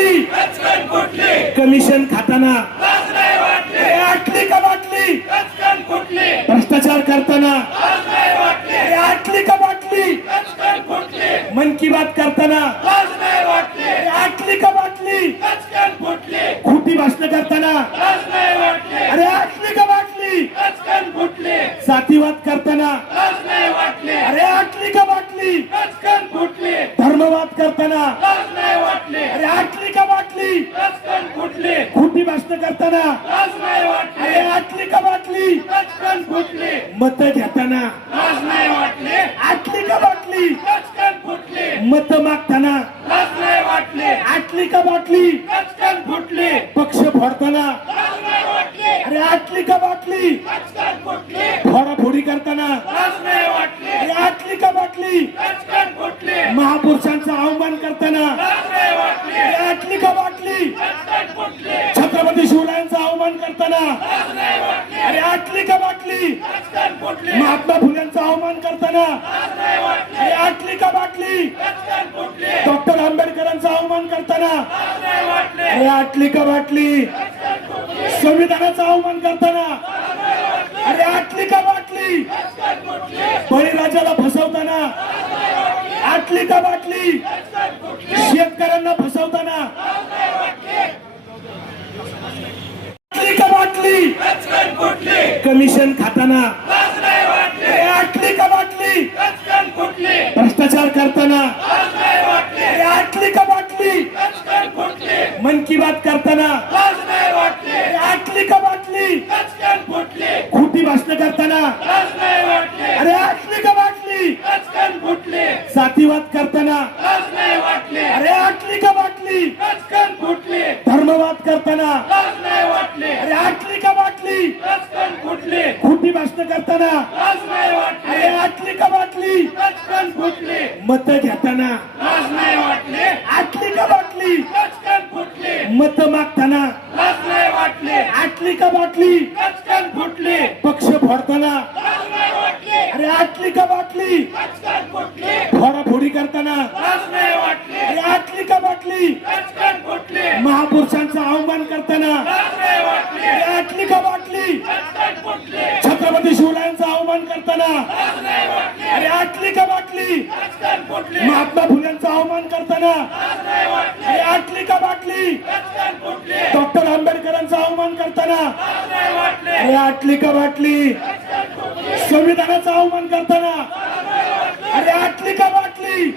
बाटली कमिशन खाताना आटली का बाटली भ्रष्टाचार करताना आटली का बाटली मन की बात करताना आटली का बाटली खोटी भाषण करताना अरे आटली का बाटली जातीवाद करताना अरे आटली का बाटली धर्मवाद करताना अरे आटली का बाटली खोटी भाषण करताना अरे आटली का बाटली मत घेताना आटली का बाटली मत मागताना आटली का बाटली पक्ष फोडताना अरे आटली का बाटली फोडाफोडी करताना अरे आटली का बाटली महापुरुषांचा अवमान करताना अरे आटली का बाटली छत्रपती शिवरायांचा अवमान करताना अरे आटली का बाटली महात्मा फुल्यांचा अवमान करताना अरे आटली का बाटली डॉक्टर आंबेडकरांचा अवमान करताना अरे आटली का बाटली संविधानाचा अवमान करताना अरे आटली का बाटली बळीराजाला फसवताना आटली का बाटली शेतकऱ्यांना फसवताना आटली का बाटली कमिशन खाताना आटली का बाटली भ्रष्टाचार करताना आटली का बाटली मन की बात करताना आटली का बाटली खोटी भाषण करताना अरे आटली का बाटली जातीवाद करताना अरे आटली का बाटली धर्मवाद करताना अरे आटली का बाटली खोटी भाषण करताना अरे आटली का बाटली मत घेताना आटली का बाटली मत मागताना आटली का बाटली पक्ष फोडताना अरे आटली का बाटली फोडाफोडी करताना अरे आटली का बाटली महापुरुषांचा अवमान करताना अरे आटली का बाटली छत्रपती शिवरायांचा अवमान करताना अरे आटली का बाटली महात्मा फुल्यांचा अवमान करताना अरे आटली का बाटली डॉक्टर आंबेडकरांचा अवमान करताना अरे आटली का बाटली संविधानाचा अवमान करताना अरे आटली का बाटली